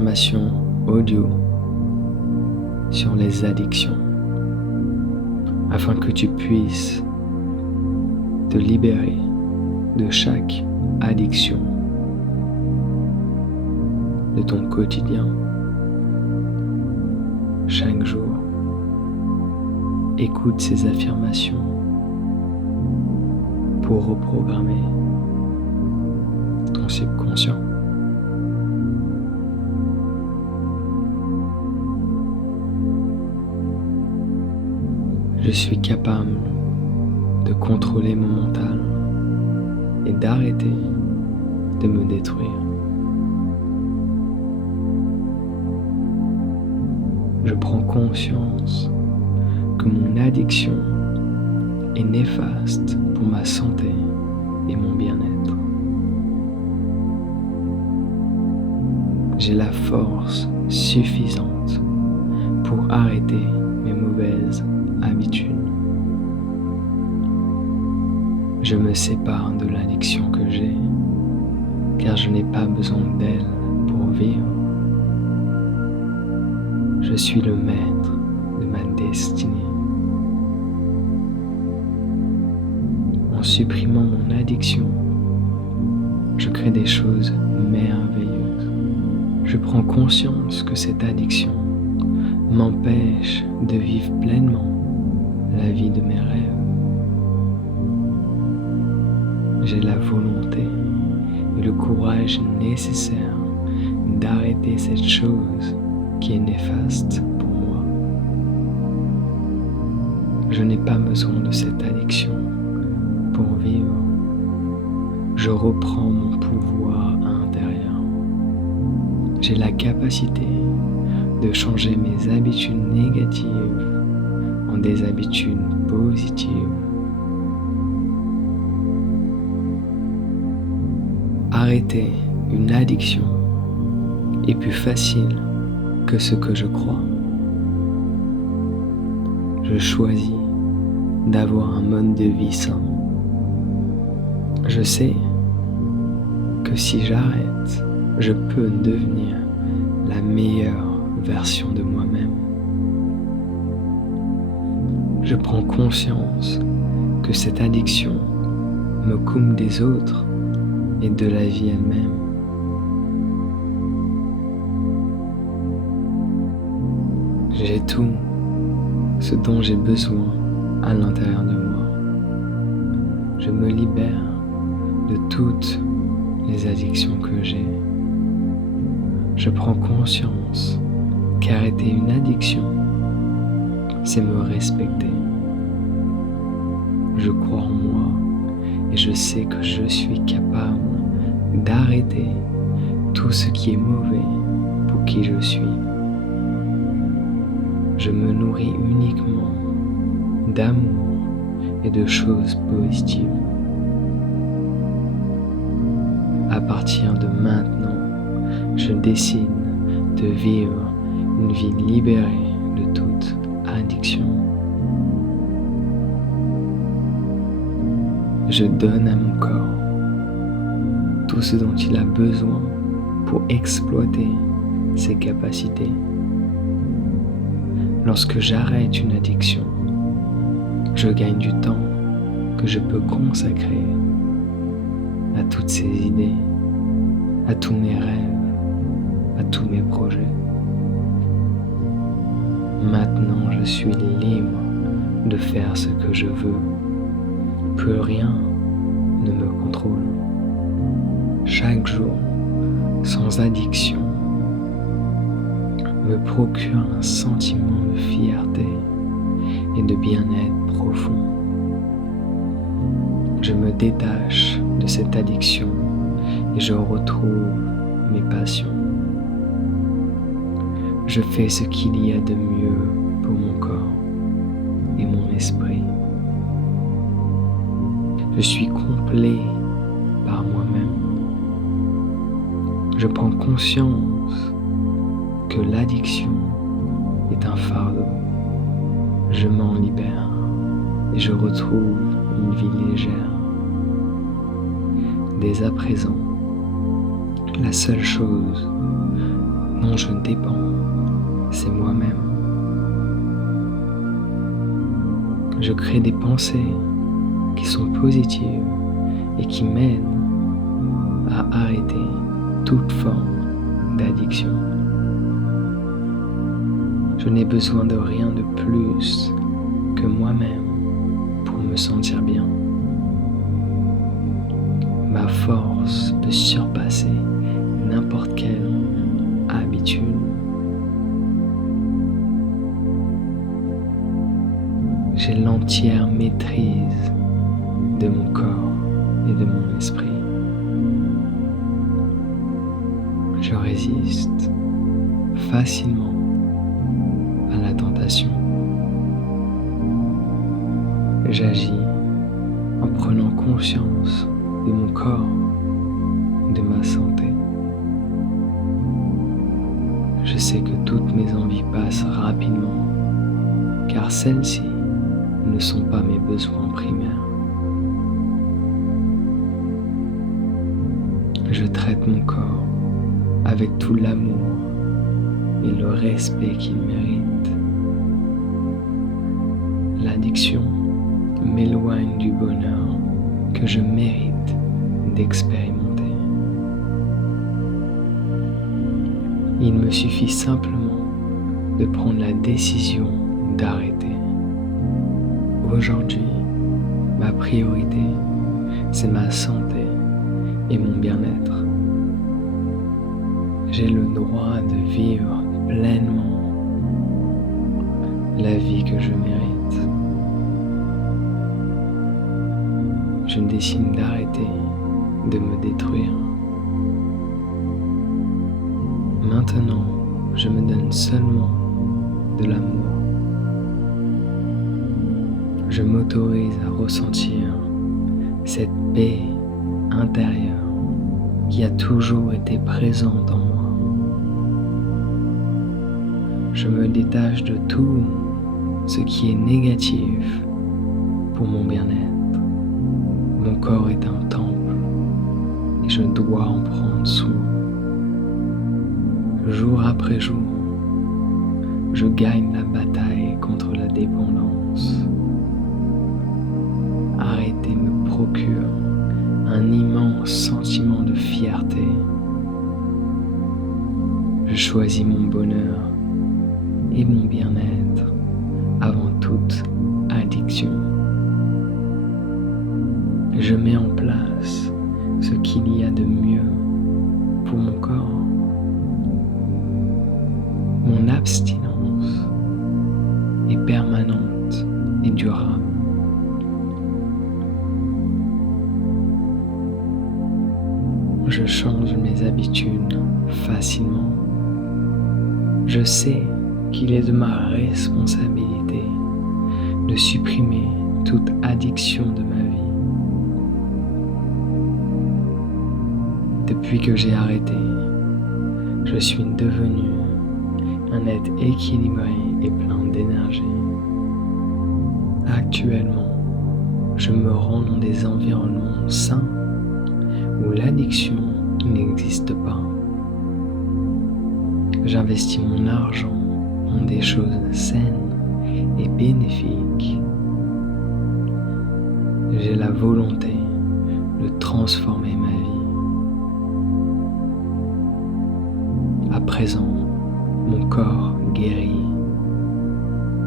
affirmations audio sur les addictions, afin que tu puisses te libérer de chaque addiction de ton quotidien. Chaque jour, écoute ces affirmations pour reprogrammer ton subconscient. Je suis capable de contrôler mon mental et d'arrêter de me détruire. Je prends conscience que mon addiction est néfaste pour ma santé et mon bien-être. J'ai la force suffisante pour arrêter mes mauvaises habitudes. Je me sépare de l'addiction que j'ai, car je n'ai pas besoin d'elle pour vivre. Je suis le maître de ma destinée. En supprimant mon addiction, je crée des choses merveilleuses. Je prends conscience que cette addiction m'empêche de vivre pleinement la vie de mes rêves. J'ai la volonté et le courage nécessaire d'arrêter cette chose qui est néfaste pour moi. Je n'ai pas besoin de cette addiction pour vivre. Je reprends mon pouvoir intérieur. J'ai la capacité de changer mes habitudes négatives en des habitudes positives. Arrêter une addiction est plus facile que ce que je crois. Je choisis d'avoir un mode de vie sain. Je sais que si j'arrête, je peux devenir la meilleure version de moi-même. Je prends conscience que cette addiction me coupe des autres et de la vie elle-même. J'ai tout ce dont j'ai besoin à l'intérieur de moi. Je me libère de toutes les addictions que j'ai. Je prends conscience qu'arrêter une addiction, c'est me respecter. Je crois en moi et je sais que je suis capable d'arrêter tout ce qui est mauvais pour qui je suis. Je me nourris uniquement d'amour et de choses positives. À partir de maintenant, je décide de vivre une vie libérée de toute addiction. Je donne à mon corps tout ce dont il a besoin pour exploiter ses capacités. Lorsque j'arrête une addiction, je gagne du temps que je peux consacrer à toutes ces idées, à tous mes rêves, à tous mes projets. Maintenant, je suis libre de faire ce que je veux. Plus rien ne me contrôle. Chaque jour, sans addiction, me procure un sentiment de fierté et de bien-être profond. Je me détache de cette addiction et je retrouve mes passions. Je fais ce qu'il y a de mieux pour mon corps et mon esprit. Je suis complet par moi-même. Je prends conscience que l'addiction est un fardeau. Je m'en libère et je retrouve une vie légère. Dès à présent, la seule chose dont je dépends, c'est moi-même. Je crée des pensées qui sont positives et qui m'aident à arrêter toute forme d'addiction. Je n'ai besoin de rien de plus que moi-même pour me sentir bien. Ma force peut surpasser n'importe quelle habitude. J'ai l'entière maîtrise de mon corps et de mon esprit. Je résiste facilement à la tentation. J'agis en prenant conscience de mon corps, de ma santé. Je sais que toutes mes envies passent rapidement, car celles-ci ne sont pas mes besoins primaires. Je traite mon corps avec tout l'amour et le respect qu'il mérite. L'addiction m'éloigne du bonheur que je mérite d'expérimenter. Il me suffit simplement de prendre la décision d'arrêter. Aujourd'hui, ma priorité, c'est ma santé et mon bien-être. J'ai le droit de vivre pleinement la vie que je mérite. Je décide d'arrêter de me détruire. Maintenant, je me donne seulement de l'amour. Je m'autorise à ressentir cette paix intérieure qui a toujours été présente en moi. Je me détache de tout ce qui est négatif pour mon bien-être. Mon corps est un temple et je dois en prendre soin. Jour après jour, je gagne la bataille contre la dépendance. Arrêter me procure un immense sentiment de fierté. Je choisis mon bonheur et mon bien-être avant toute addiction. Je mets en place ce qu'il y a de mieux pour mon corps. Mon abstinence est permanente et durable. Je change mes habitudes facilement. Je sais qu'il est de ma responsabilité de supprimer toute addiction de ma vie. Depuis que j'ai arrêté, je suis devenu un être équilibré et plein d'énergie. Actuellement, je me rends dans des environnements sains où l'addiction n'existe pas. J'investis mon argent dans des choses saines et bénéfiques. J'ai la volonté de transformer ma vie. À présent, mon corps guérit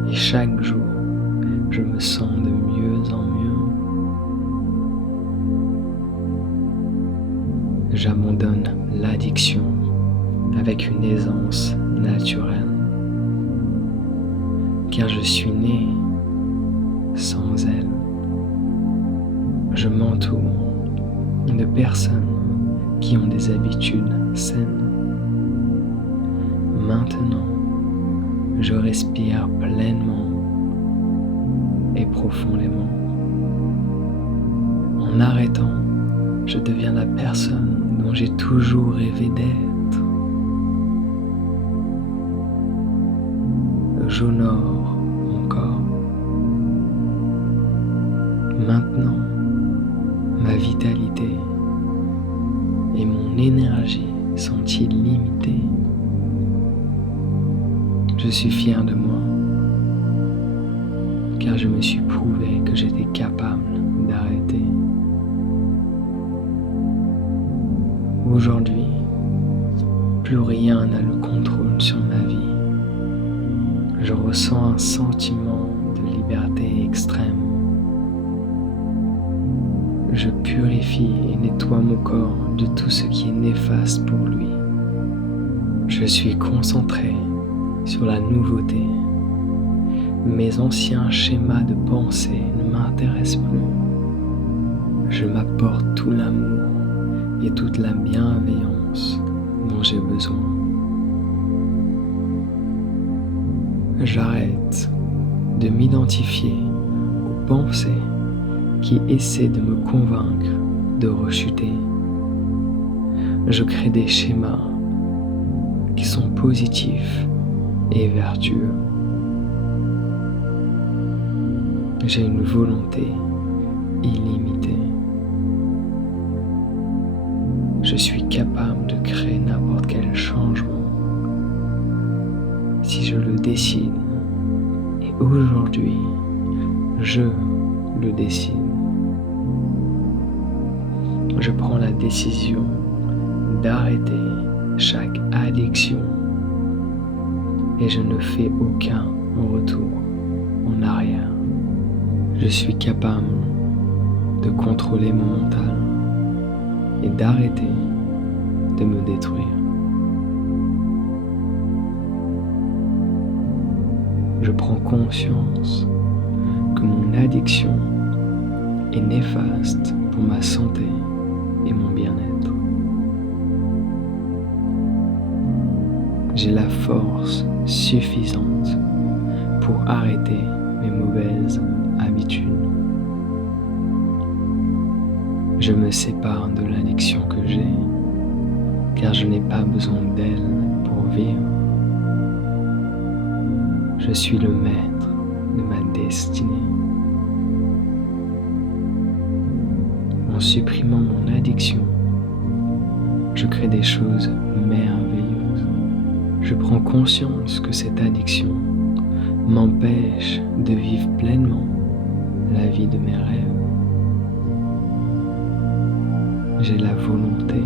et chaque jour, je me sens de mieux en mieux. J'abandonne l'addiction avec une aisance naturelle, car je suis né sans elle. Je m'entoure de personnes qui ont des habitudes saines. Maintenant, je respire pleinement et profondément. En arrêtant, je deviens la personne dont j'ai toujours rêvé d'être. J'honore mon corps. Maintenant, ma vitalité et mon énergie sont illimitées. Je suis fier de moi, car je me suis prouvé que j'étais capable d'arrêter. Aujourd'hui, plus rien n'a le contrôle sur ma vie. Je ressens un sentiment de liberté extrême. Je purifie et nettoie mon corps de tout ce qui est néfaste pour lui. Je suis concentré sur la nouveauté. Mes anciens schémas de pensée ne m'intéressent plus. Je m'apporte tout l'amour et toute la bienveillance dont j'ai besoin. J'arrête de m'identifier aux pensées qui essaient de me convaincre de rechuter. Je crée des schémas qui sont positifs et vertueux. J'ai une volonté illimitée. Je suis capable de créer n'importe quel changement si je le décide. Et aujourd'hui, je le décide. Je prends la décision d'arrêter chaque addiction et je ne fais aucun retour en arrière. Je suis capable de contrôler mon mental et d'arrêter de me détruire. Je prends conscience que mon addiction est néfaste pour ma santé et mon bien-être. J'ai la force suffisante pour arrêter mes mauvaises habitudes. Je me sépare de l'addiction que j'ai, car je n'ai pas besoin d'elle pour vivre. Je suis le maître de ma destinée. En supprimant mon addiction, je crée des choses merveilleuses. Je prends conscience que cette addiction m'empêche de vivre pleinement la vie de mes rêves. J'ai la volonté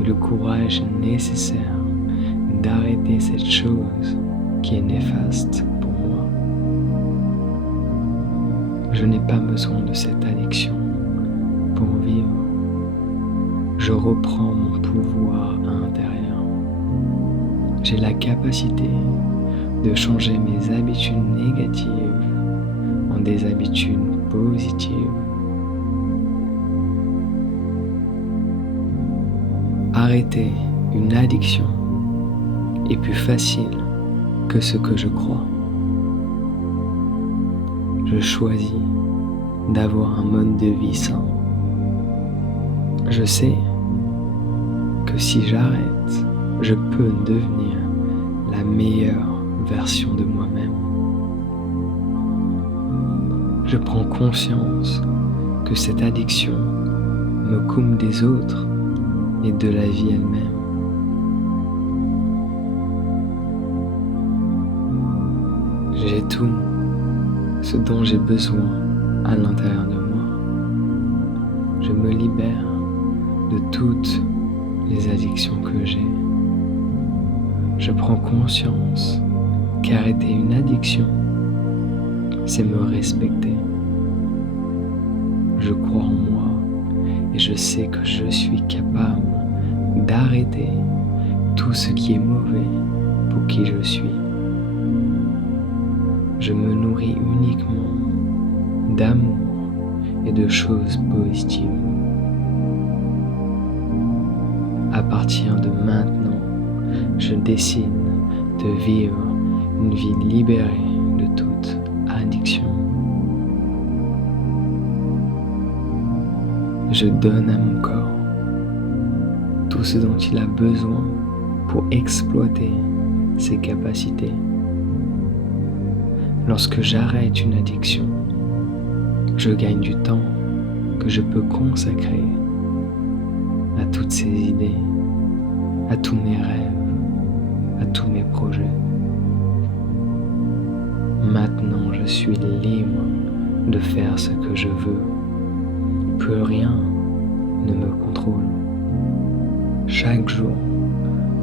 et le courage nécessaire d'arrêter cette chose qui est néfaste pour moi. Je n'ai pas besoin de cette addiction pour vivre. Je reprends mon pouvoir intérieur. J'ai la capacité de changer mes habitudes négatives en des habitudes positives. Arrêter une addiction est plus facile que ce que je crois. Je choisis d'avoir un mode de vie sain. Je sais que si j'arrête, je peux devenir la meilleure version de moi-même. Je prends conscience que cette addiction me coupe des autres et de la vie elle-même. J'ai tout ce dont j'ai besoin à l'intérieur de moi. Je me libère de toutes les addictions que j'ai. Je prends conscience qu'arrêter une addiction, c'est me respecter. Je crois en moi et je sais que je suis capable d'arrêter tout ce qui est mauvais pour qui je suis. Je me nourris uniquement d'amour et de choses positives. À partir de maintenant, je décide de vivre une vie libérée de toute addiction. Je donne à mon corps tout ce dont il a besoin pour exploiter ses capacités. Lorsque j'arrête une addiction, je gagne du temps que je peux consacrer à toutes ces idées, à tous mes rêves, à tous mes projets. suis libre de faire ce que je veux. Plus rien ne me contrôle. Chaque jour,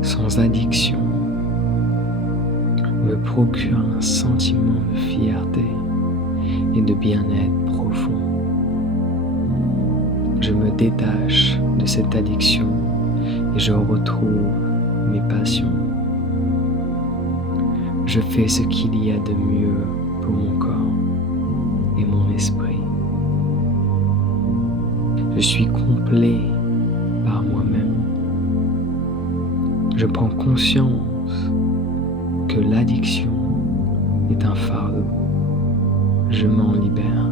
sans addiction, me procure un sentiment de fierté et de bien-être profond. Je me détache de cette addiction et je retrouve mes passions. Je fais ce qu'il y a de mieux pour mon corps et mon esprit. Je suis complet par moi-même. Je prends conscience que l'addiction est un fardeau. Je m'en libère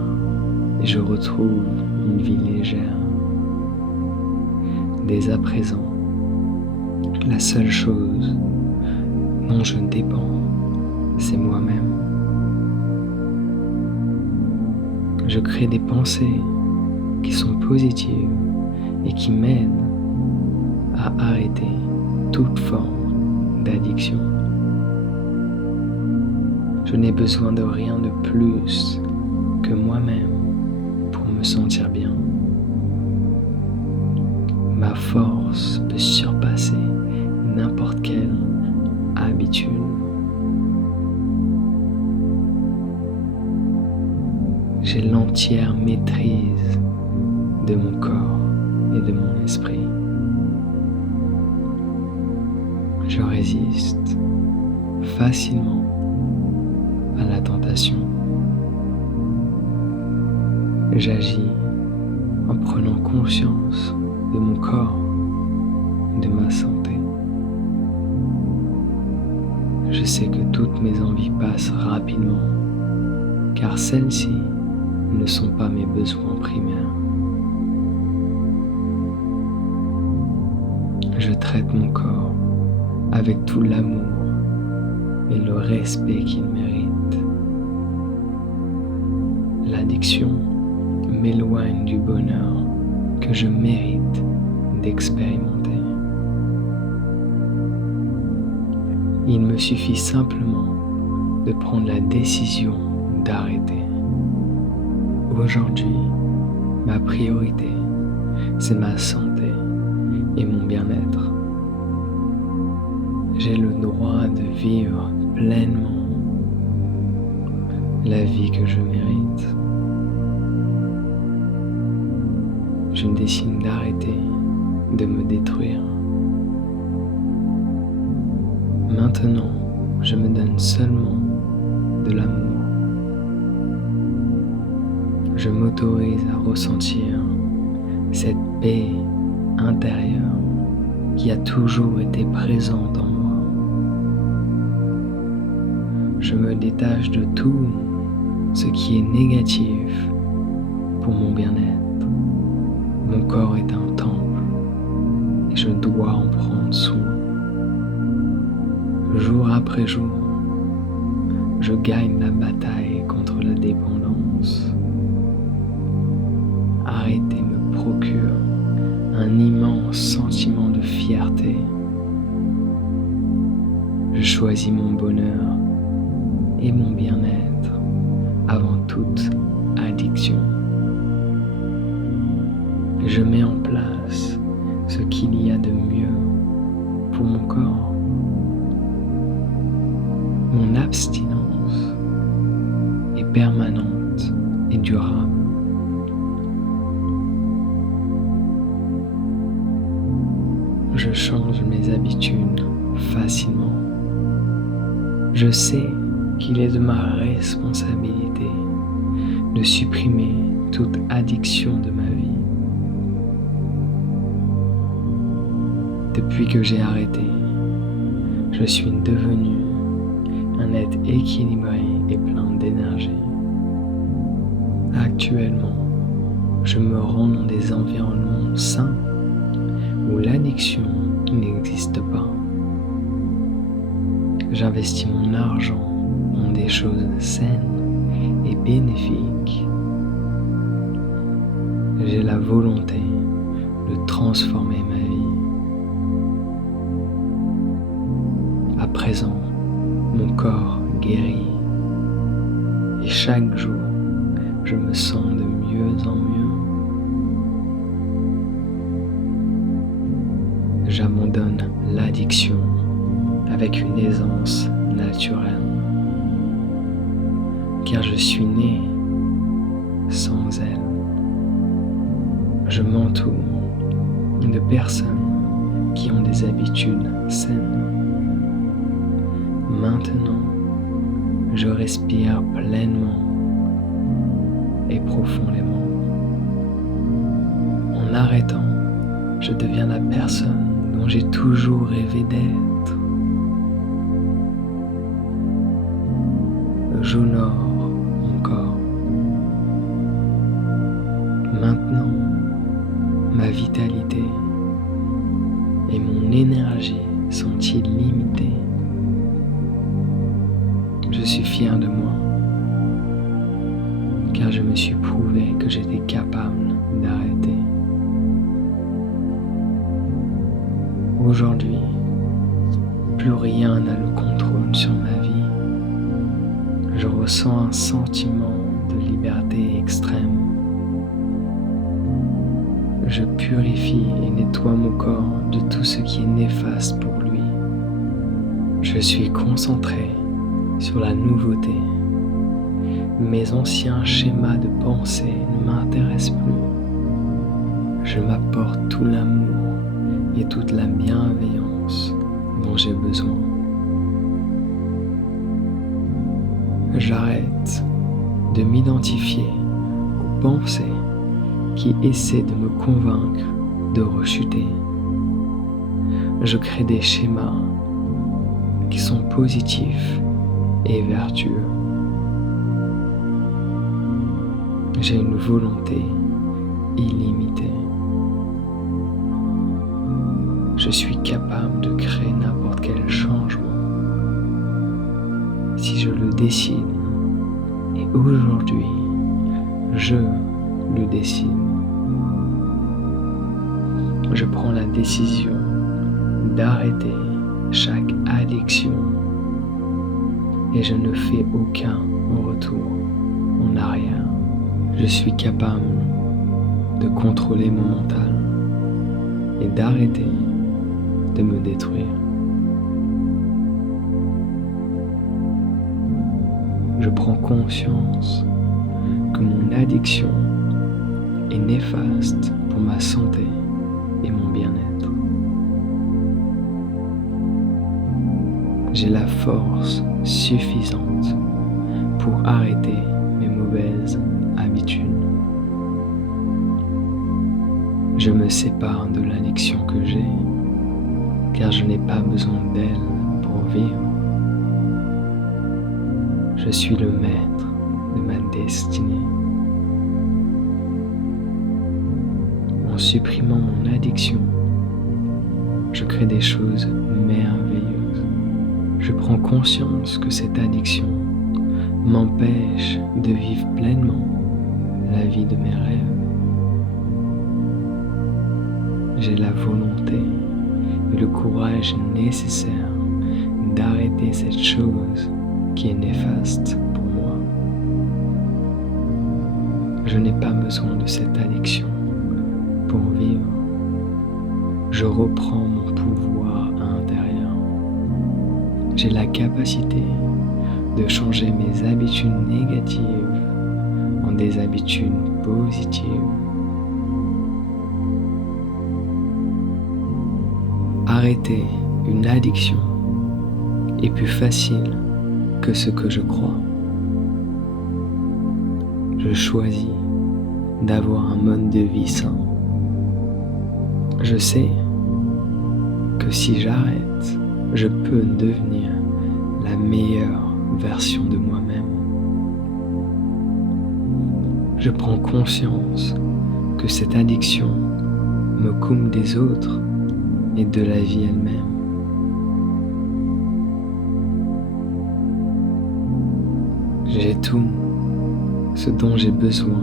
et je retrouve une vie légère. Dès à présent, la seule chose dont je dépends, c'est moi-même. Je crée des pensées qui sont positives et qui m'aident à arrêter toute forme d'addiction. Je n'ai besoin de rien de plus que moi-même pour me sentir bien. Ma force peut surpasser n'importe quelle habitude. J'ai l'entière maîtrise de mon corps et de mon esprit. Je résiste facilement à la tentation. J'agis en prenant conscience de mon corps et de ma santé. Je sais que toutes mes envies passent rapidement, car celles-ci ne sont pas mes besoins primaires. Je traite mon corps avec tout l'amour et le respect qu'il mérite. L'addiction m'éloigne du bonheur que je mérite d'expérimenter. Il me suffit simplement de prendre la décision d'arrêter. Aujourd'hui, ma priorité, c'est ma santé et mon bien-être. J'ai le droit de vivre pleinement la vie que je mérite. Je décide d'arrêter de me détruire. Maintenant, je me donne seulement de l'amour. Je m'autorise à ressentir cette paix intérieure qui a toujours été présente en moi. Je me détache de tout ce qui est négatif pour mon bien-être. Mon corps est un temple et je dois en prendre soin. Jour après jour, je gagne la bataille contre la dépendance. Arrêter me procure un immense sentiment de fierté. Je choisis mon bonheur et mon bien-être avant toute addiction. Je mets en place ce qu'il y a de mieux pour mon corps. Mon abstinence est permanente et durable. Je change mes habitudes facilement. Je sais qu'il est de ma responsabilité de supprimer toute addiction de ma vie. Depuis que j'ai arrêté, je suis devenu un être équilibré et plein d'énergie. Actuellement, je me rends dans des environnements sains où l'addiction n'existe pas. J'investis mon argent dans des choses saines et bénéfiques. J'ai la volonté de transformer ma vie. À présent, mon corps guérit Et chaque jour, je me sens de mieux en mieux. J'abandonne l'addiction avec une aisance naturelle, car je suis né sans elle. Je m'entoure de personnes qui ont des habitudes saines. Maintenant, je respire pleinement et profondément. En arrêtant, je deviens la personne dont j'ai toujours rêvé d'être. J'honore mon corps. Maintenant, ma vitalité et mon énergie sont illimitées. Je suis fier de moi, car je me suis prouvé que j'étais capable d'arrêter. Aujourd'hui, plus rien n'a le contrôle sur ma vie. Je ressens un sentiment de liberté extrême. Je purifie et nettoie mon corps de tout ce qui est néfaste pour lui. Je suis concentré sur la nouveauté. Mes anciens schémas de pensée ne m'intéressent plus. Je m'apporte tout l'amour et toute la bienveillance dont j'ai besoin. J'arrête de m'identifier aux pensées qui essaient de me convaincre de rechuter. Je crée des schémas qui sont positifs et vertueux. J'ai une volonté illimitée. Je suis capable de créer n'importe quel changement si je le décide. Et aujourd'hui, je le décide. Je prends la décision d'arrêter chaque addiction et je ne fais aucun retour en arrière. Je suis capable de contrôler mon mental et d'arrêter de me détruire. Je prends conscience que mon addiction est néfaste pour ma santé et mon bien-être. J'ai la force suffisante pour arrêter mes mauvaises habitudes. Je me sépare de l'addiction que j'ai, car je n'ai pas besoin d'elle pour vivre. Je suis le maître de ma destinée. En supprimant mon addiction, je crée des choses merveilleuses. Je prends conscience que cette addiction m'empêche de vivre pleinement la vie de mes rêves. J'ai la volonté et le courage nécessaire d'arrêter cette chose qui est néfaste pour moi. Je n'ai pas besoin de cette addiction pour vivre. Je reprends mon pouvoir intérieur. J'ai la capacité de changer mes habitudes négatives en des habitudes positives. Arrêter une addiction est plus facile que ce que je crois. Je choisis d'avoir un mode de vie sain. Je sais que si j'arrête, je peux devenir la meilleure version de moi-même. Je prends conscience que cette addiction me coupe des autres et de la vie elle-même. J'ai tout ce dont j'ai besoin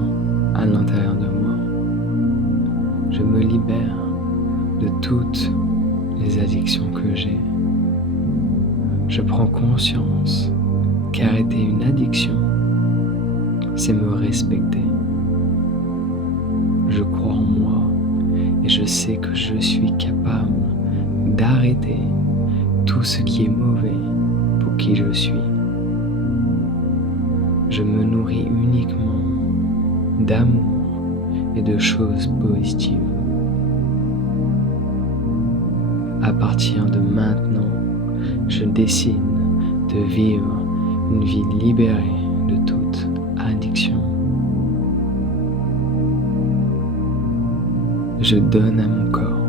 à l'intérieur de moi. Je me libère de toutes les addictions que j'ai. Je prends conscience qu'arrêter une addiction c'est me respecter. Je crois en moi et je sais que je suis capable d'arrêter tout ce qui est mauvais pour qui je suis. Je me nourris uniquement d'amour et de choses positives. À partir de maintenant, je décide de vivre une vie libérée de toute addiction. Je donne à mon corps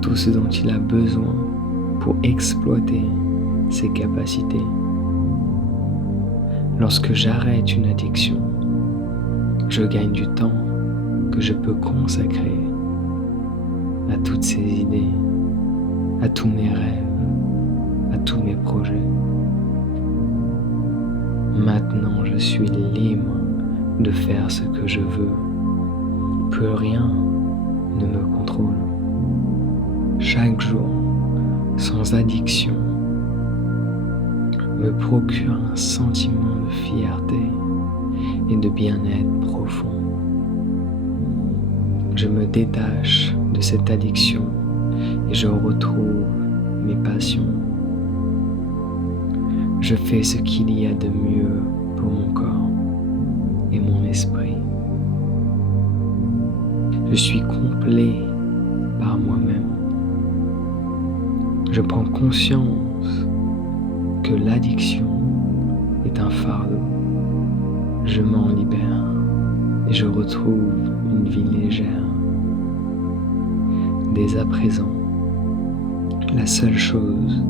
tout ce dont il a besoin pour exploiter ses capacités. Lorsque j'arrête une addiction, je gagne du temps que je peux consacrer à toutes ces idées, à tous mes rêves, à tous mes projets. Maintenant, je suis libre de faire ce que je veux. Plus rien ne me contrôle. Chaque jour, sans addiction, me procure un sentiment de fierté et de bien-être profond. Je me détache de cette addiction et je retrouve mes passions. Je fais ce qu'il y a de mieux pour mon corps et mon esprit. Je suis complet par moi-même. Je prends conscience que l'addiction est un fardeau. Je m'en libère et je retrouve une vie légère. Dès à présent, la seule chose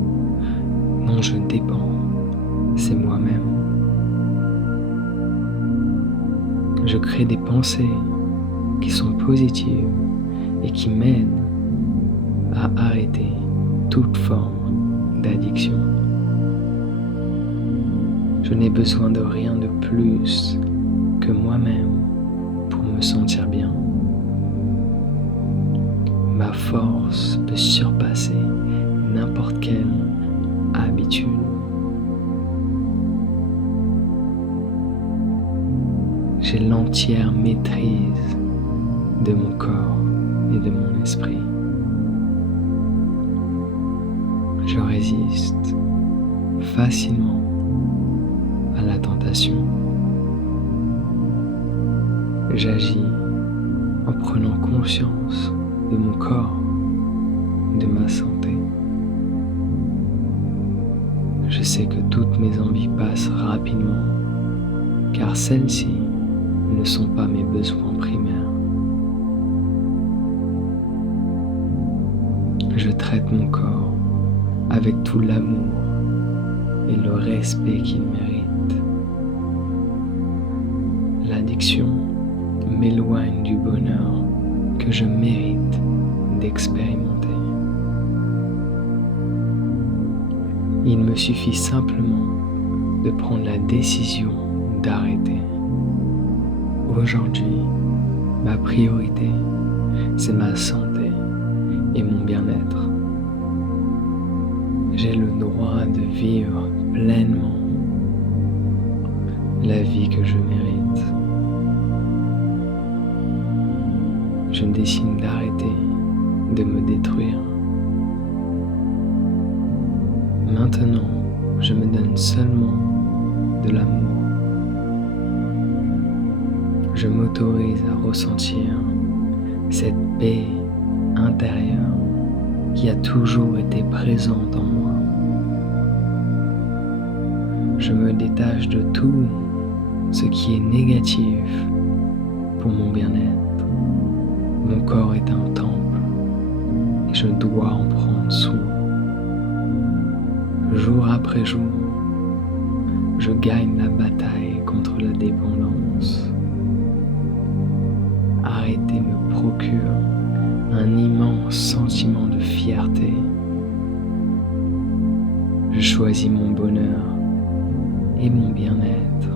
dont je dépends, c'est moi-même. Je crée des pensées qui sont positives et qui m'aident à arrêter toute forme d'addiction. Je n'ai besoin de rien de plus que moi-même pour me sentir bien. Ma force peut surpasser n'importe quelle habitude. J'ai l'entière maîtrise de mon corps et de mon esprit. Je résiste facilement à la tentation. J'agis en prenant conscience de mon corps, de ma santé. Je sais que toutes mes envies passent rapidement, car celles-ci ne sont pas mes besoins primaires. Je traite mon corps avec tout l'amour et le respect qu'il mérite. L'addiction m'éloigne du bonheur que je mérite d'expérimenter. Il me suffit simplement de prendre la décision d'arrêter. Aujourd'hui, ma priorité, c'est ma santé et mon bien-être. J'ai le droit de vivre pleinement la vie que je mérite. Je décide d'arrêter de me détruire. Maintenant, je me donne seulement de l'amour. Je m'autorise à ressentir cette paix intérieure qui a toujours été présente en moi. Je me détache de tout ce qui est négatif pour mon bien-être. Mon corps est un temple et je dois en prendre soin. Jour après jour, je gagne la bataille contre la dépendance. Arrêter me procure un immense sentiment de fierté. Je choisis mon bonheur et mon bien-être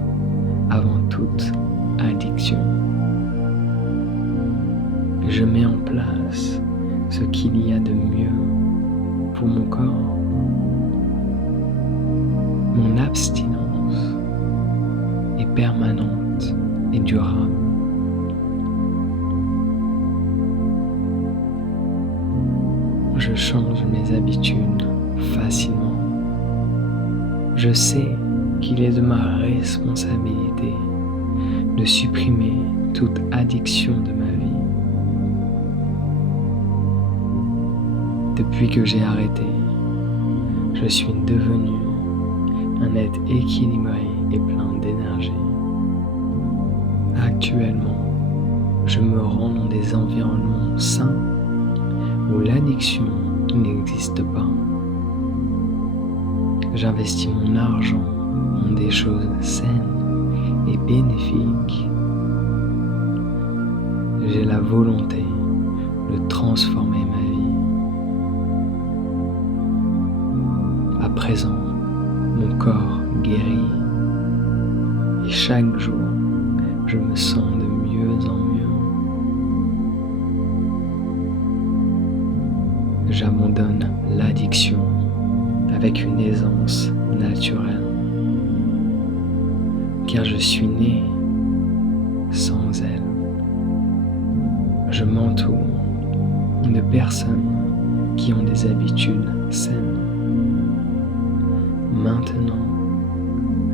avant toute addiction. Je mets en place ce qu'il y a de mieux pour mon corps. Mon abstinence est permanente et durable. Je change mes habitudes facilement. Je sais qu'il est de ma responsabilité de supprimer toute addiction de ma vie. Depuis que j'ai arrêté, je suis devenu un être équilibré et plein d'énergie. Actuellement, je me rends dans des environnements sains où l'addiction n'existe pas. J'investis mon argent dans des choses saines et bénéfiques. J'ai la volonté de transformer ma vie. À présent, mon corps guérit et chaque jour, je me sens de mieux en mieux. J'abandonne l'addiction avec une aisance naturelle, car je suis né sans elle. Je m'entoure de personnes qui ont des habitudes saines. Maintenant,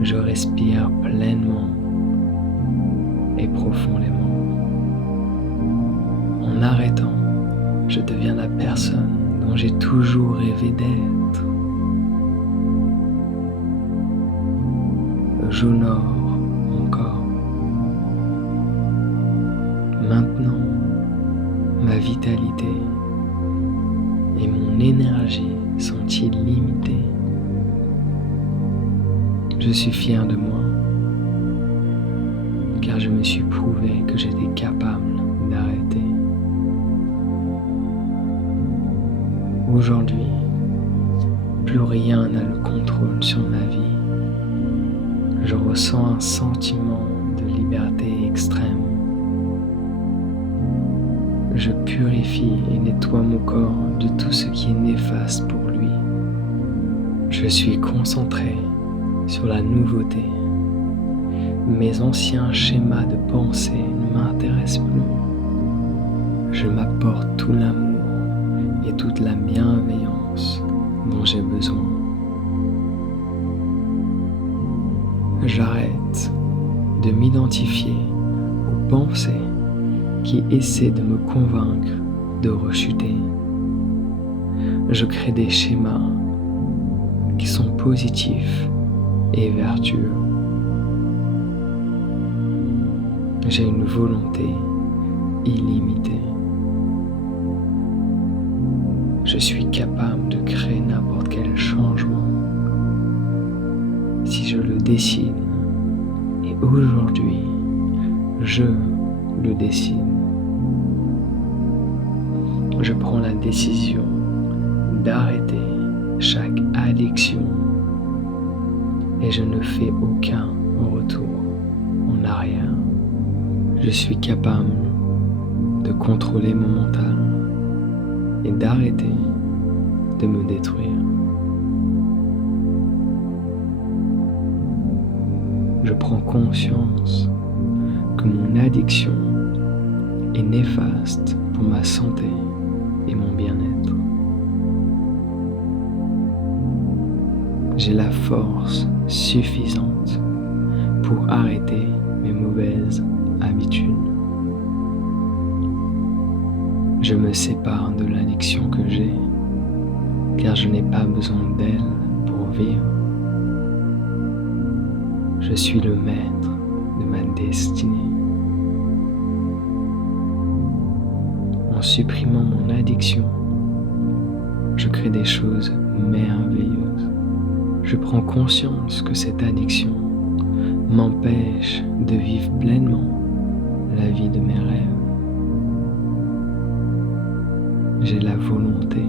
je respire pleinement et profondément. En arrêtant, je deviens la personne dont j'ai toujours rêvé d'être. J'honore mon corps. Maintenant, ma vitalité et mon énergie sont illimitées. Je suis fier de moi, car je me suis prouvé que j'étais capable d'arrêter. Aujourd'hui, plus rien n'a le contrôle sur ma vie. Je ressens un sentiment de liberté extrême. Je purifie et nettoie mon corps de tout ce qui est néfaste pour lui. Je suis concentré sur la nouveauté. Mes anciens schémas de pensée ne m'intéressent plus. Je m'apporte tout l'amour et toute la bienveillance dont j'ai besoin. J'arrête de m'identifier aux pensées qui essaient de me convaincre de rechuter. Je crée des schémas qui sont positifs et vertueux. J'ai une volonté illimitée. Je suis capable de créer n'importe quel changement si je le décide. Et aujourd'hui, je le décide. Je prends la décision d'arrêter chaque addiction et je ne fais aucun retour en arrière. Je suis capable de contrôler mon mental et d'arrêter de me détruire. Je prends conscience que mon addiction est néfaste pour ma santé et mon bien-être. J'ai la force suffisante pour arrêter mes mauvaises habitudes. Je me sépare de l'addiction que j'ai, car je n'ai pas besoin d'elle pour vivre. Je suis le maître de ma destinée. En supprimant mon addiction, je crée des choses merveilleuses. Je prends conscience que cette addiction m'empêche de vivre pleinement la vie de mes rêves. J'ai la volonté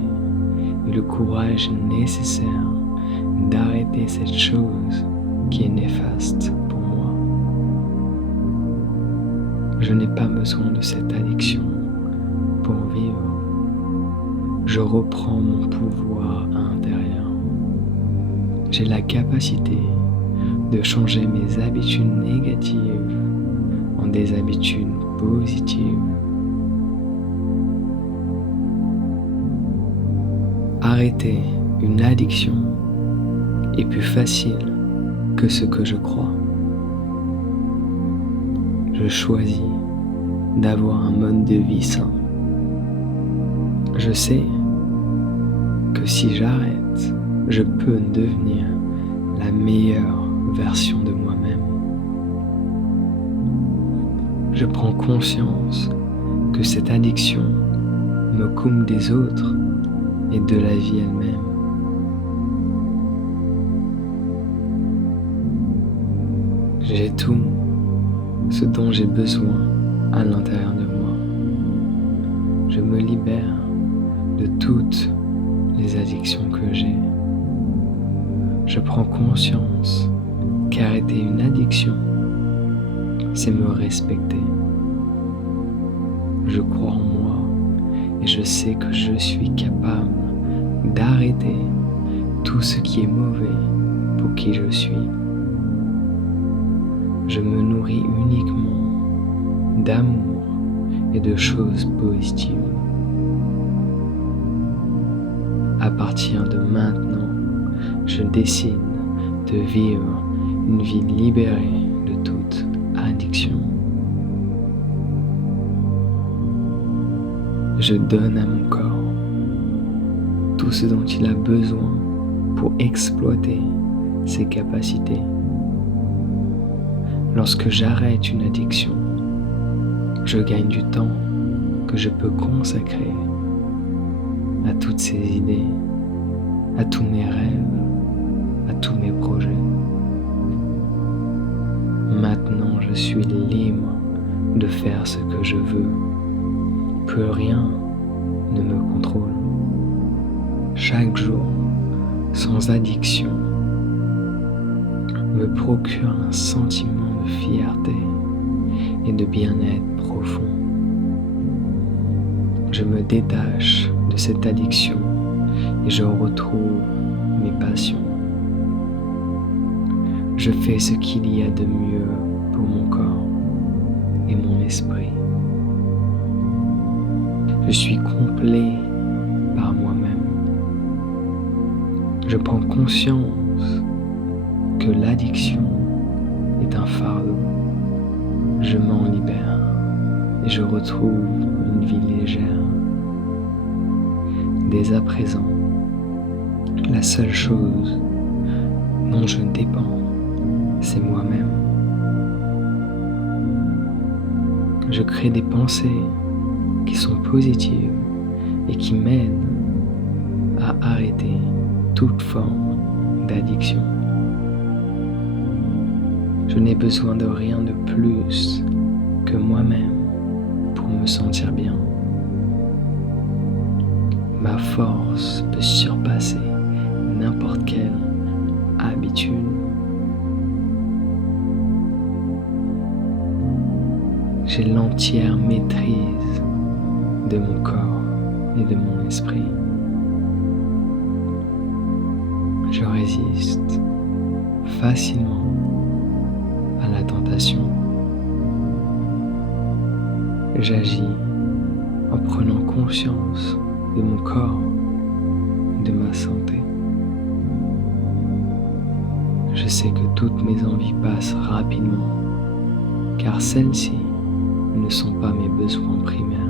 et le courage nécessaire d'arrêter cette chose qui est néfaste pour moi. Je n'ai pas besoin de cette addiction pour vivre. Je reprends mon pouvoir intérieur. J'ai la capacité de changer mes habitudes négatives en des habitudes positives. Arrêter une addiction est plus facile que ce que je crois. Je choisis d'avoir un mode de vie sain. Je sais que si j'arrête, je peux devenir la meilleure version de moi-même. Je prends conscience que cette addiction me coupe des autres et de la vie elle-même. J'ai tout ce dont j'ai besoin à l'intérieur de moi. Je me libère de toutes les addictions que j'ai. Je prends conscience qu'arrêter une addiction, c'est me respecter. Je crois en moi et je sais que je suis capable d'arrêter tout ce qui est mauvais pour qui je suis. Je me nourris uniquement d'amour et de choses positives. À partir de maintenant, je décide de vivre une vie libérée de toute addiction. Je donne à mon corps tout ce dont il a besoin pour exploiter ses capacités. Lorsque j'arrête une addiction, je gagne du temps que je peux consacrer à toutes ces idées, à tous mes rêves, à tous mes projets. Maintenant, je suis libre de faire ce que je veux. Plus rien ne me contrôle. Chaque jour, sans addiction, me procure un sentiment de fierté et de bien-être profond. Je me détache de cette addiction et je retrouve mes passions. Je fais ce qu'il y a de mieux pour mon corps et mon esprit. Je suis complet par moi-même. Je prends conscience que l'addiction est un fardeau. Je m'en libère et je retrouve une vie légère. Dès à présent, la seule chose dont je dépends, c'est moi-même. Je crée des pensées qui sont positives et qui m'aident à arrêter toute forme d'addiction. Je n'ai besoin de rien de plus que moi-même pour me sentir bien. Ma force peut surpasser n'importe quelle habitude. J'ai l'entière maîtrise de mon corps et de mon esprit. Je résiste facilement à la tentation. J'agis en prenant conscience de mon corps, de ma santé. Je sais que toutes mes envies passent rapidement, car celles-ci ne sont pas mes besoins primaires.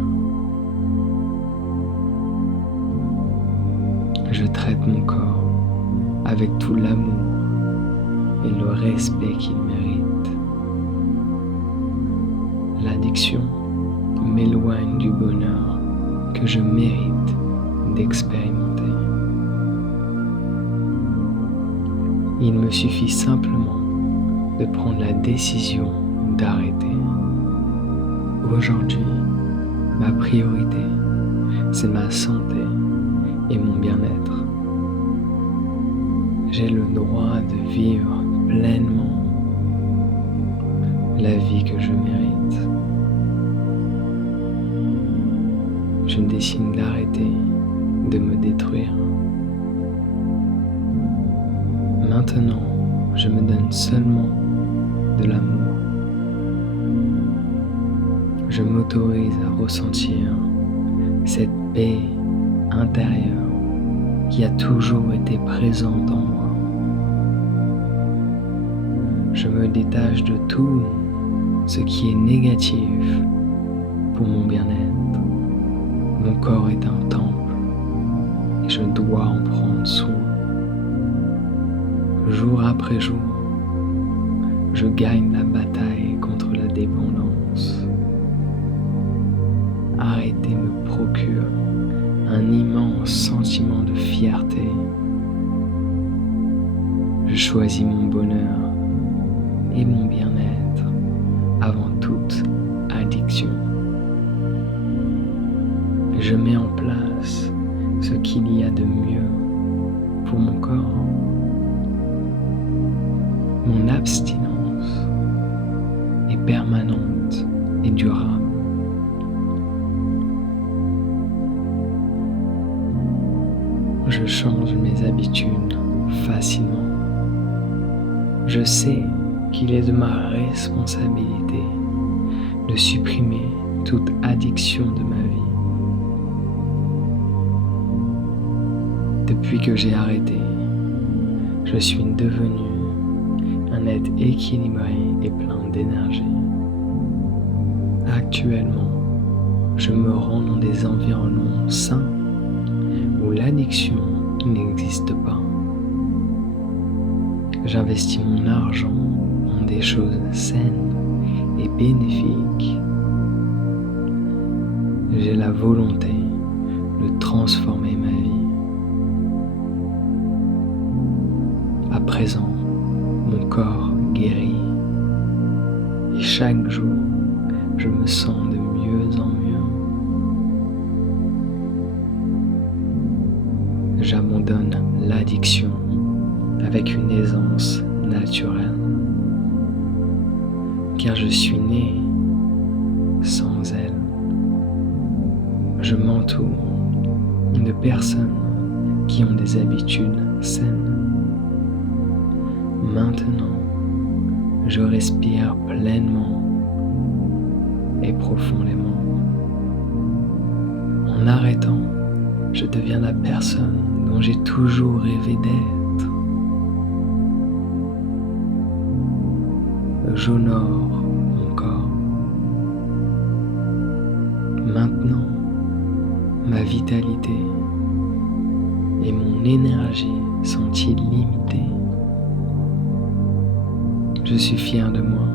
Je traite mon corps avec tout l'amour et le respect qu'il mérite. L'addiction m'éloigne du bonheur que je mérite d'expérimenter. Il me suffit simplement de prendre la décision d'arrêter. Aujourd'hui, ma priorité, c'est ma santé et mon bien-être. J'ai le droit de vivre pleinement la vie que je mérite. Je décide d'arrêter de me détruire. Maintenant, je me donne seulement de l'amour. Je m'autorise à ressentir cette paix intérieure qui a toujours été présente en moi. Je me détache de tout ce qui est négatif pour mon bien-être. Mon corps est un temple et je dois en prendre soin. Jour après jour, je gagne la bataille contre la dépendance. Arrêter me procure un immense sentiment de fierté. Je choisis mon bonheur et mon bien-être avant toute addiction. Je mets en place ce qu'il y a de mieux pour mon corps. Mon abstinence est permanente et durable. Je change mes habitudes facilement. Je sais qu'il est de ma responsabilité de supprimer toute addiction de ma vie. Depuis que j'ai arrêté, je suis devenu un être équilibré et plein d'énergie. Actuellement, je me rends dans des environnements sains où l'addiction n'existe pas. J'investis mon argent dans des choses saines et bénéfiques. J'ai la volonté de transformer ma vie. À présent, mon corps guérit et chaque jour, je me sens de mieux en mieux. J'abandonne l'addiction avec une aisance naturelle, car je suis né sans elle. Je m'entoure de personnes qui ont des habitudes saines. Maintenant, je respire pleinement et profondément. En arrêtant, je deviens la personne dont j'ai toujours rêvé d'être. J'honore mon corps. Maintenant, ma vitalité et mon énergie sont illimitées. Je suis fier de moi,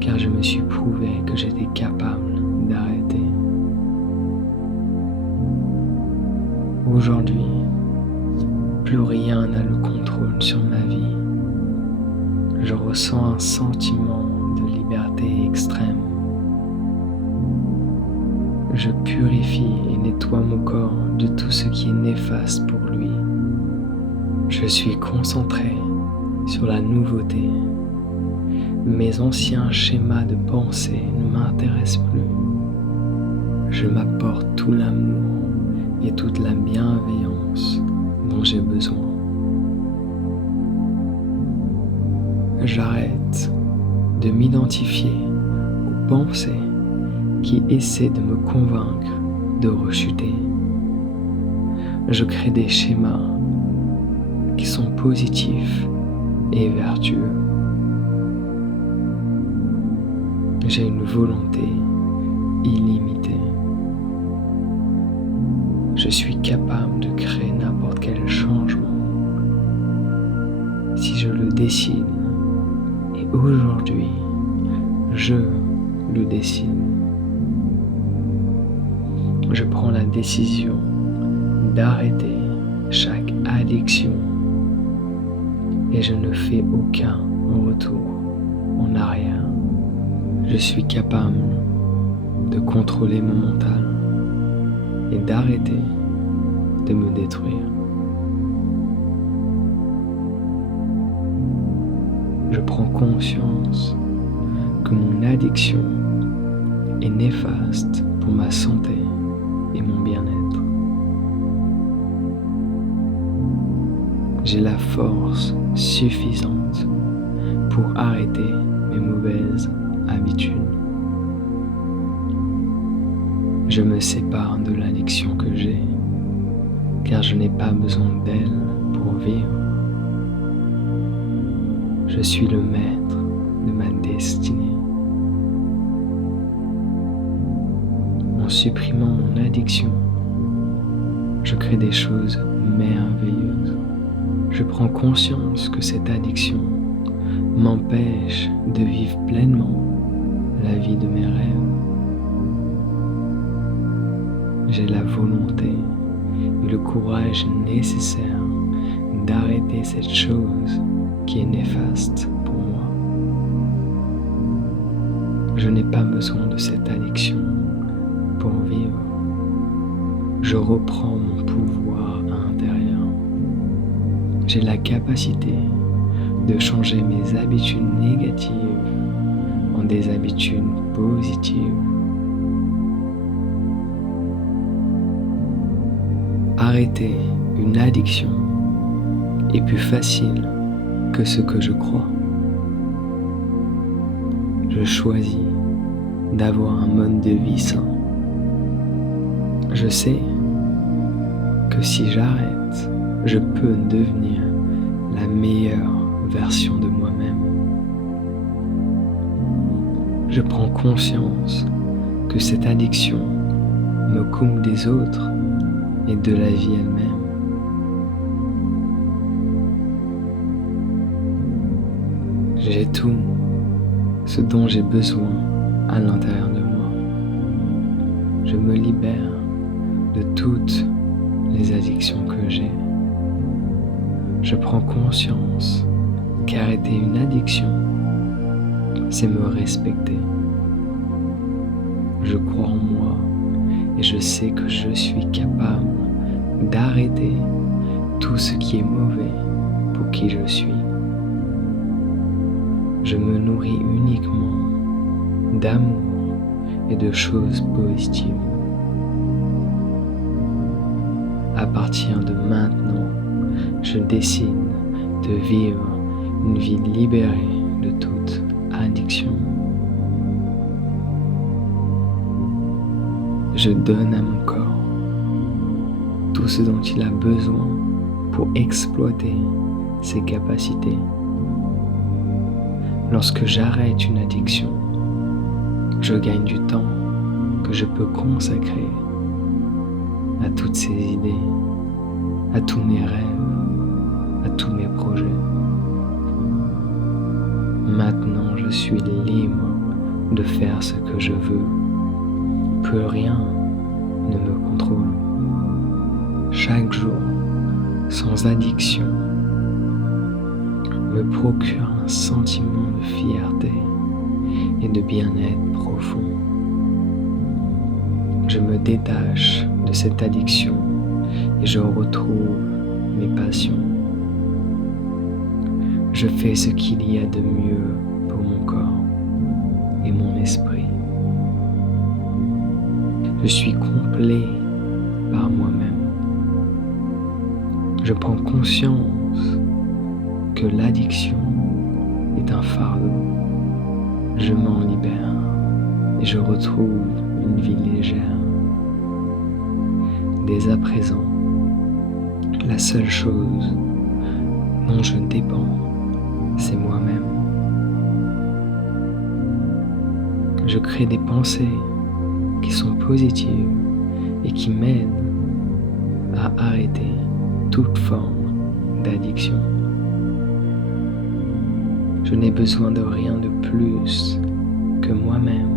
car je me suis prouvé que j'étais capable d'arrêter. Aujourd'hui, plus rien n'a le contrôle sur ma vie. Je ressens un sentiment de liberté extrême. Je purifie et nettoie mon corps de tout ce qui est néfaste pour lui. Je suis concentré sur la nouveauté. Mes anciens schémas de pensée ne m'intéressent plus. Je m'apporte tout l'amour et toute la bienveillance dont j'ai besoin. J'arrête de m'identifier aux pensées qui essaient de me convaincre de rechuter. Je crée des schémas qui sont positifs et vertueux. J'ai une volonté illimitée. Je suis capable de créer n'importe quel changement si je le décide. Et aujourd'hui, je le décide. Je prends la décision d'arrêter chaque addiction et je ne fais aucun retour en arrière. Je suis capable de contrôler mon mental et d'arrêter de me détruire. Je prends conscience que mon addiction est néfaste pour ma santé et mon bien-être. J'ai la force suffisante pour arrêter mes mauvaises habitudes. Je me sépare de l'addiction que j'ai, car je n'ai pas besoin d'elle pour vivre. Je suis le maître de ma destinée. En supprimant mon addiction, je crée des choses merveilleuses. Je prends conscience que cette addiction m'empêche de vivre pleinement la vie de mes rêves. J'ai la volonté et le courage nécessaire d'arrêter cette chose qui est néfaste pour moi. Je n'ai pas besoin de cette addiction pour vivre. Je reprends mon pouvoir intérieur. J'ai la capacité de changer mes habitudes négatives en des habitudes positives. Arrêter une addiction est plus facile que ce que je crois. Je choisis d'avoir un mode de vie sain. Je sais que si j'arrête, je peux devenir la meilleure version de moi-même. Je prends conscience que cette addiction me coupe des autres et de la vie elle-même. J'ai tout ce dont j'ai besoin à l'intérieur de moi. Je me libère de toutes les addictions que j'ai. Je prends conscience qu'arrêter une addiction, c'est me respecter. Je crois en moi et je sais que je suis capable d'arrêter tout ce qui est mauvais pour qui je suis. Je me nourris uniquement d'amour et de choses positives. À partir de maintenant, je décide de vivre une vie libérée de toute addiction. Je donne à mon corps tout ce dont il a besoin pour exploiter ses capacités. Lorsque j'arrête une addiction, je gagne du temps que je peux consacrer à toutes ces idées, à tous mes rêves, à tous mes projets. Maintenant, je suis libre de faire ce que je veux. Plus rien ne me contrôle. Chaque jour, sans addiction, me procure un sentiment de fierté et de bien-être profond. Je me détache de cette addiction et je retrouve mes passions. Je fais ce qu'il y a de mieux pour mon corps et mon esprit. Je suis complet par moi-même. Je prends conscience que l'addiction est un fardeau. Je m'en libère et je retrouve une vie légère. Dès à présent, la seule chose dont je dépends, c'est moi-même. Je crée des pensées qui sont positives et qui m'aident à arrêter toute forme d'addiction. Je n'ai besoin de rien de plus que moi-même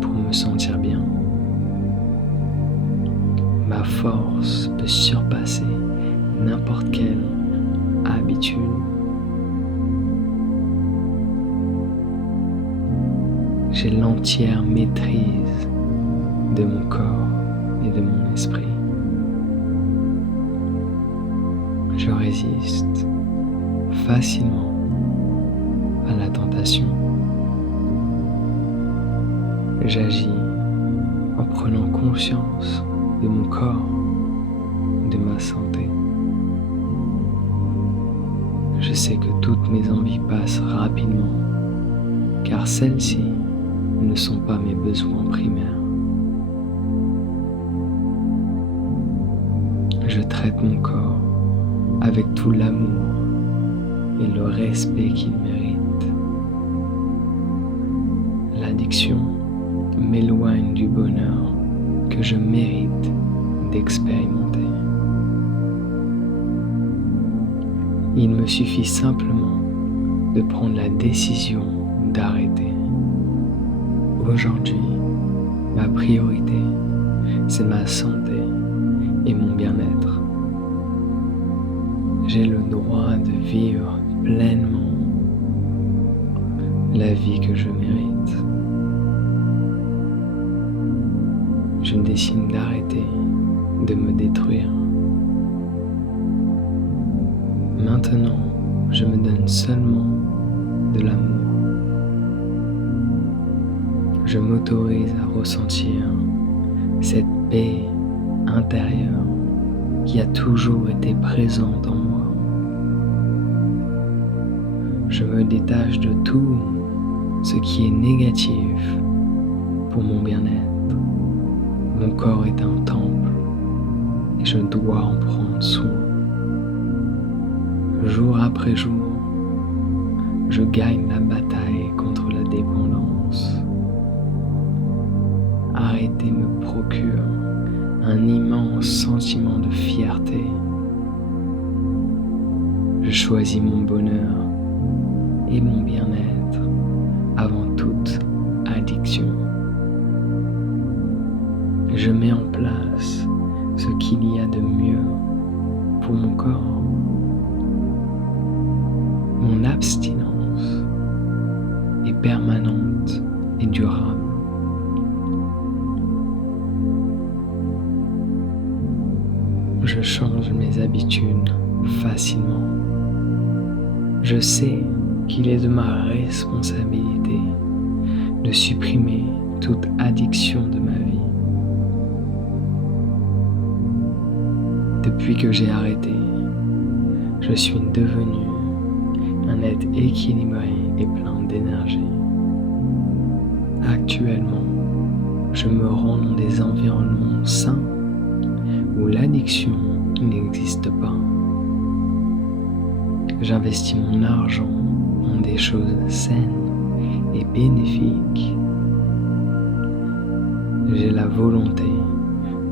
pour me sentir bien. Ma force peut surpasser n'importe quelle habitude. J'ai l'entière maîtrise de mon corps et de mon esprit. Je résiste facilement à la tentation. J'agis en prenant conscience de mon corps, de ma santé. je sais que toutes mes envies passent rapidement, car celles-ci ne sont pas mes besoins primaires. Je traite mon corps avec tout l'amour et le respect qu'il mérite. L'addiction m'éloigne du bonheur que je mérite d'expérimenter. Il me suffit simplement de prendre la décision d'arrêter. Aujourd'hui, ma priorité, c'est ma santé et mon bien-être. J'ai le droit de vivre pleinement la vie que je mérite. Je décide d'arrêter de me détruire. Maintenant, je me donne seulement de l'amour. Je m'autorise à ressentir cette paix intérieure qui a toujours été présente en moi. Je me détache de tout ce qui est négatif pour mon bien-être. Mon corps est un temple et je dois en prendre soin. Jour après jour, je gagne la bataille contre la dépendance. Arrêter me procure un immense sentiment de fierté. Je choisis mon bonheur et mon bien-être avant toute addiction. Je mets en place ce qu'il y a de mieux pour mon corps. Mon abstinence est permanente et durable. Je change mes habitudes facilement. Je sais qu'il est de ma responsabilité de supprimer toute addiction de ma vie. Depuis que j'ai arrêté, je suis devenu un être équilibré et plein d'énergie. Actuellement, je me rends dans des environnements sains où l'addiction n'existe pas. J'investis mon argent dans des choses saines et bénéfiques. J'ai la volonté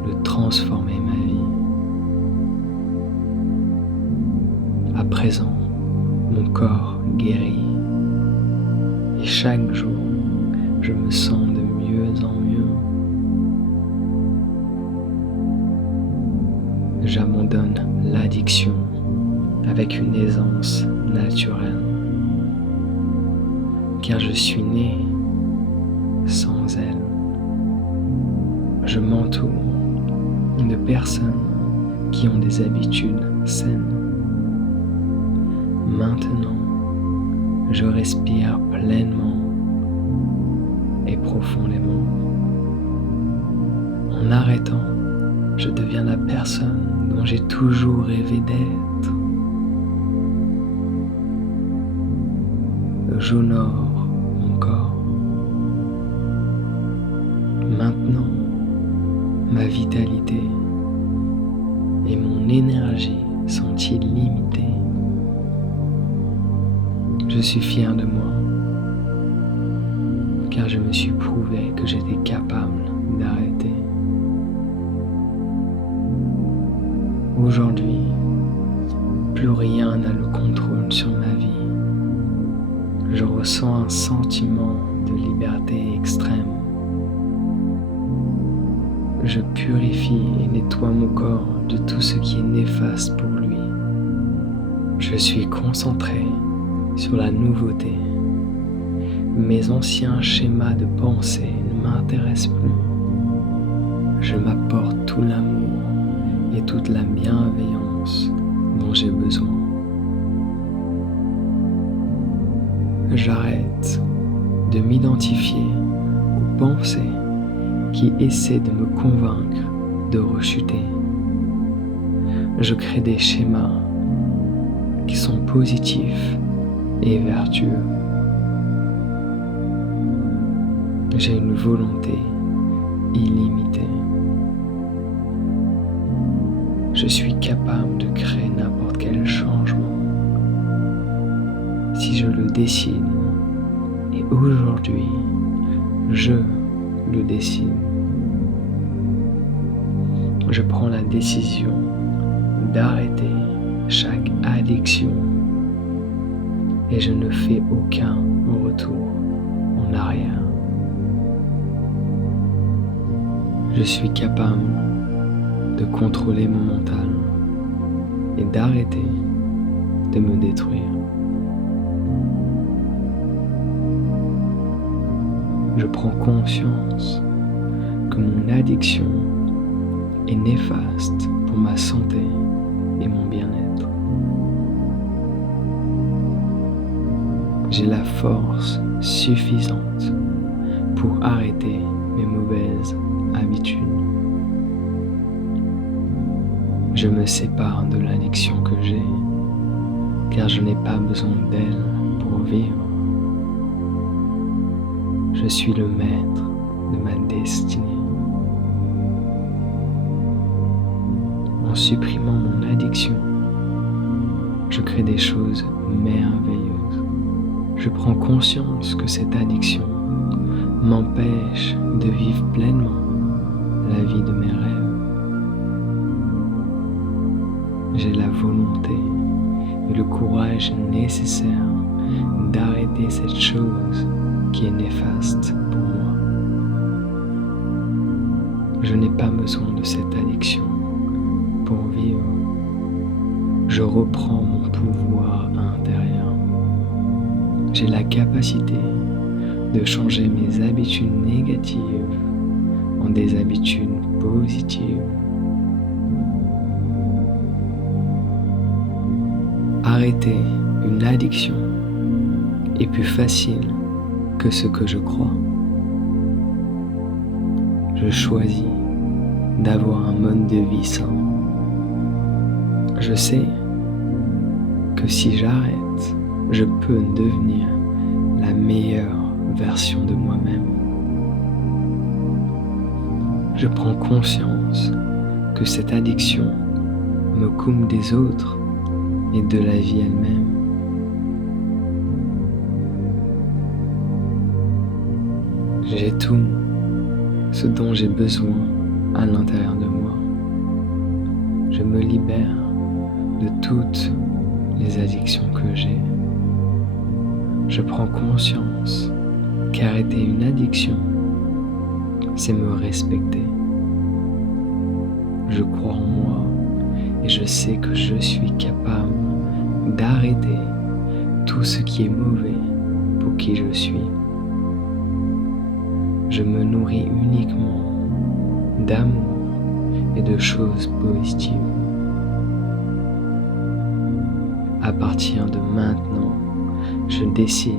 de transformer ma vie. À présent, mon corps guérit et chaque jour, je me sens de mieux en mieux. J'abandonne l'addiction avec une aisance naturelle, car je suis né sans elle. Je m'entoure de personnes qui ont des habitudes saines. Maintenant, je respire pleinement et profondément. En arrêtant, je deviens la personne dont j'ai toujours rêvé d'être. J'honore mon corps. Maintenant, ma vitalité et mon énergie sont illimitées. Je suis fier de moi, car je me suis prouvé que j'étais capable d'arrêter. Aujourd'hui, plus rien n'a le contrôle sur ma vie. Je ressens un sentiment de liberté extrême. Je purifie et nettoie mon corps de tout ce qui est néfaste pour lui. Je suis concentré sur la nouveauté. Mes anciens schémas de pensée ne m'intéressent plus. Je m'apporte tout l'amour et toute la bienveillance dont j'ai besoin. J'arrête de m'identifier aux pensées qui essaient de me convaincre de rechuter. Je crée des schémas qui sont positifs et vertueux. J'ai une volonté illimitée. Je suis capable de créer n'importe quel changement si je le décide. Et aujourd'hui, je le décide. Je prends la décision d'arrêter chaque addiction et je ne fais aucun retour en arrière. Je suis capable de contrôler mon mental et d'arrêter de me détruire. Je prends conscience que mon addiction est néfaste pour ma santé et mon bien-être. J'ai la force suffisante pour arrêter mes mauvaises habitudes. Je me sépare de l'addiction que j'ai, car je n'ai pas besoin d'elle pour vivre. Je suis le maître de ma destinée. En supprimant mon addiction, je crée des choses merveilleuses. Je prends conscience que cette addiction m'empêche de vivre pleinement la vie de mes rêves. J'ai la volonté et le courage nécessaire d'arrêter cette chose qui est néfaste pour moi. Je n'ai pas besoin de cette addiction pour vivre. Je reprends mon pouvoir intérieur. J'ai la capacité de changer mes habitudes négatives en des habitudes positives. Arrêter une addiction est plus facile que ce que je crois. Je choisis d'avoir un mode de vie sain. Je sais que si j'arrête, je peux devenir la meilleure version de moi-même. Je prends conscience que cette addiction me coupe des autres et de la vie elle-même. J'ai tout ce dont j'ai besoin à l'intérieur de moi. Je me libère de toutes les addictions que j'ai. Je prends conscience qu'arrêter une addiction, c'est me respecter. Je crois en moi et je sais que je suis capable d'arrêter tout ce qui est mauvais pour qui je suis. Je me nourris uniquement d'amour et de choses positives. À partir de maintenant, je décide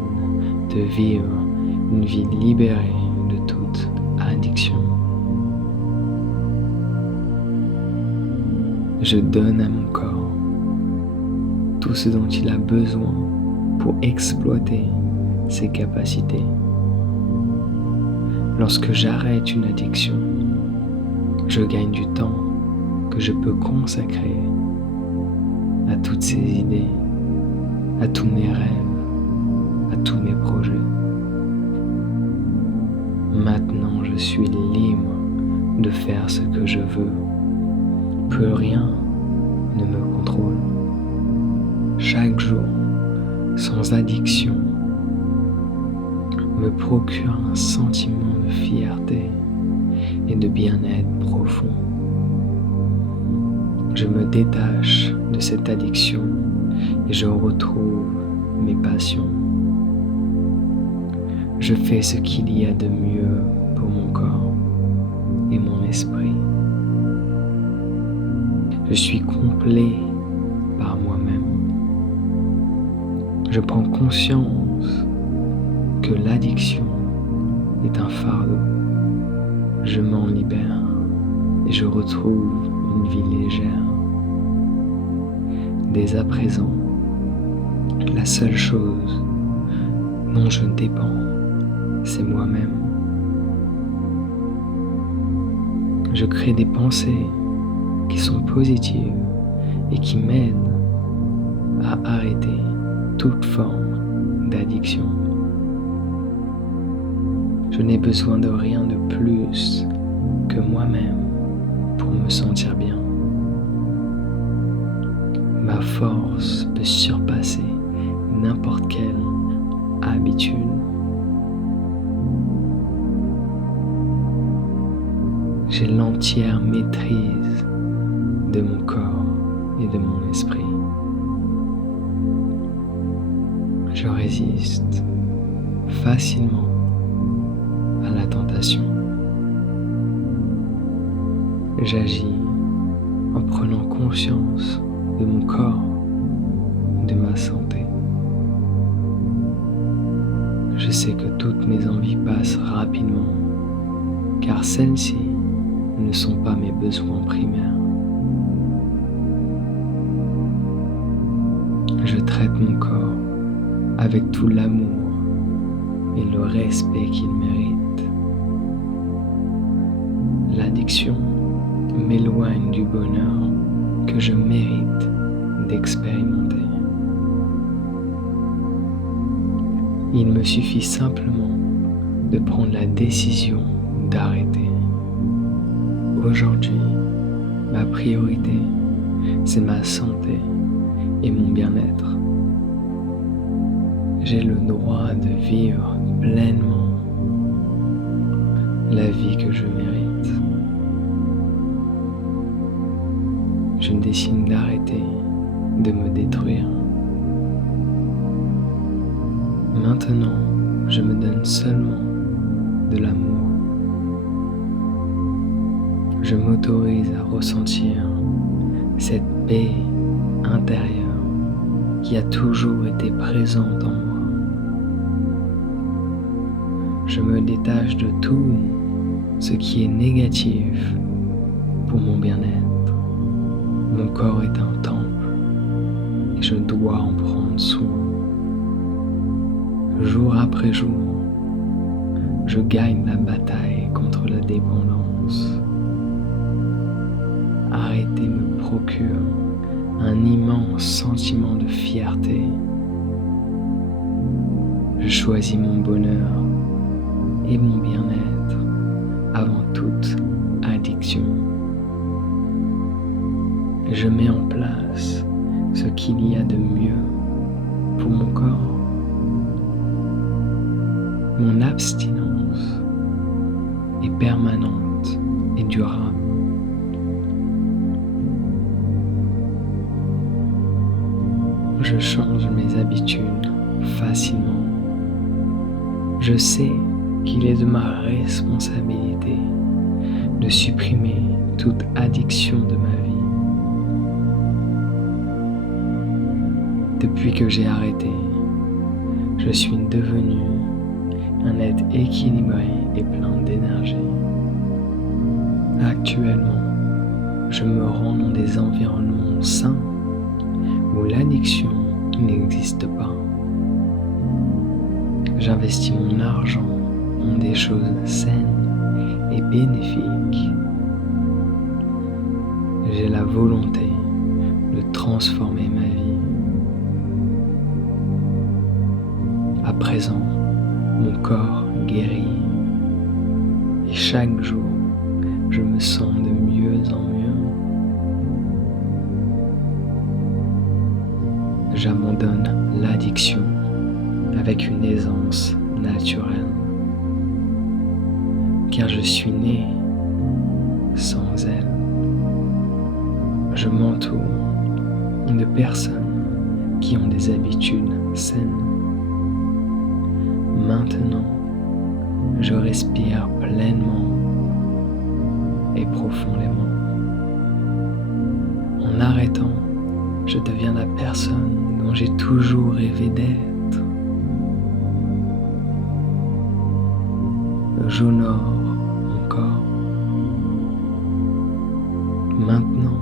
de vivre une vie libérée de toute addiction. Je donne à mon corps tout ce dont il a besoin pour exploiter ses capacités. Lorsque j'arrête une addiction, je gagne du temps que je peux consacrer à toutes ces idées, à tous mes rêves, à tous mes projets. Maintenant, je suis libre de faire ce que je veux. Plus rien ne me contrôle. Chaque jour, sans addiction, me procure un sentiment de fierté et de bien-être profond. Je me détache de cette addiction et je retrouve mes passions. Je fais ce qu'il y a de mieux pour mon corps et mon esprit. Je suis complet par moi-même. Je prends conscience que l'addiction est un fardeau. Je m'en libère et je retrouve une vie légère. Dès à présent, La seule chose dont je dépends, c'est moi-même. Je crée des pensées qui sont positives et qui m'aident à arrêter toute forme d'addiction. Je n'ai besoin de rien de plus que moi-même pour me sentir bien. Ma force peut surpasser n'importe quelle habitude. J'ai l'entière maîtrise de mon corps et de mon esprit. Je résiste facilement à la tentation. J'agis en prenant conscience de mon corps, de ma santé. Je sais que toutes mes envies passent rapidement, car celles-ci ne sont pas mes besoins primaires. Je traite mon corps avec tout l'amour et le respect qu'il mérite. L'addiction m'éloigne du bonheur que je mérite d'expérimenter. Il me suffit simplement de prendre la décision d'arrêter. Aujourd'hui, ma priorité, c'est ma santé et mon bien-être. J'ai le droit de vivre pleinement la vie que je mérite. Je décide d'arrêter de me détruire. Maintenant, je me donne seulement de l'amour. Je m'autorise à ressentir cette paix intérieure qui a toujours été présente en moi. Je me détache de tout ce qui est négatif pour mon bien-être. Mon corps est un temple et je dois en prendre soin. Jour après jour, je gagne la bataille contre la dépendance. Arrêter me procure un immense sentiment de fierté. Je choisis mon bonheur et mon bien-être avant toute addiction. Je mets en place ce qu'il y a de mieux pour mon corps. Mon abstinence est permanente et durable. Je change mes habitudes facilement. Je sais qu'il est de ma responsabilité de supprimer toute addiction de ma vie. Depuis que j'ai arrêté, je suis devenu un être équilibré et plein d'énergie. Actuellement, je me rends dans des environnements sains où l'addiction n'existe pas. J'investis mon argent dans des choses saines et bénéfiques. J'ai la volonté de transformer ma vie. À présent, mon corps guérit et chaque jour, je me sens de mieux en mieux. J'abandonne l'addiction avec une aisance naturelle, car je suis né sans elle. Je m'entoure de personnes qui ont des habitudes saines. Maintenant, je respire pleinement et profondément. En arrêtant, je deviens la personne dont j'ai toujours rêvé d'être. J'honore mon corps. Maintenant,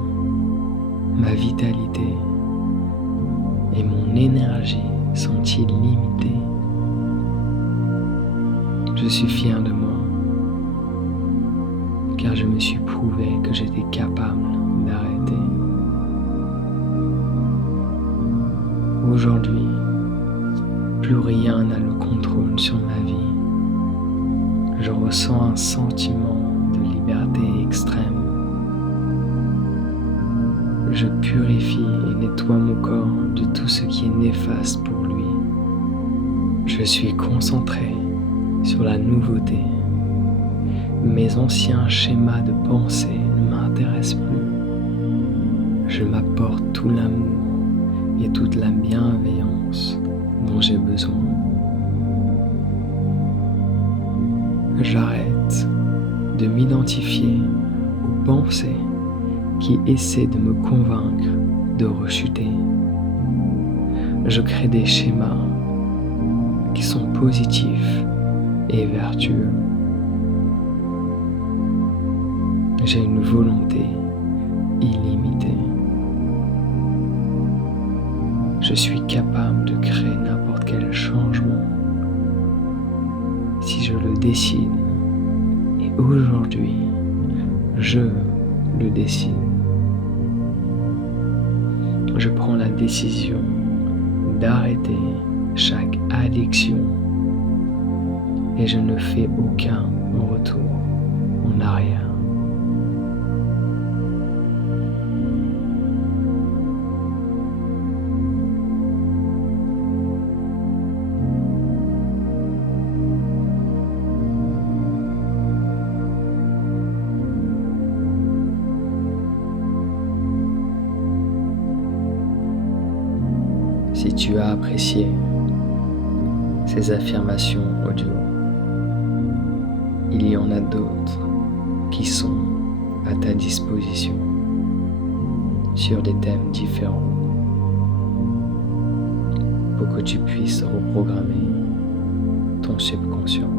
ma vitalité et mon énergie illimité. Je suis fier de moi, car je me suis prouvé que j'étais capable d'arrêter. Aujourd'hui, plus rien n'a le contrôle sur ma vie. Je ressens un sentiment de liberté extrême. Je purifie et nettoie mon corps de tout ce qui est néfaste pour lui. Je suis concentré sur la nouveauté. Mes anciens schémas de pensée ne m'intéressent plus. Je m'apporte tout l'amour et toute la bienveillance dont j'ai besoin. J'arrête de m'identifier aux pensées qui essaient de me convaincre de rechuter. Je crée des schémas qui sont positifs et vertueux. J'ai une volonté illimitée. Je suis capable de créer n'importe quel changement si je le décide. Et aujourd'hui, je le décide. Je prends la décision d'arrêter chaque addiction et je ne fais aucun retour en arrière. Si tu as apprécié ces affirmations audio, il y en a d'autres qui sont à ta disposition sur des thèmes différents pour que tu puisses reprogrammer ton subconscient.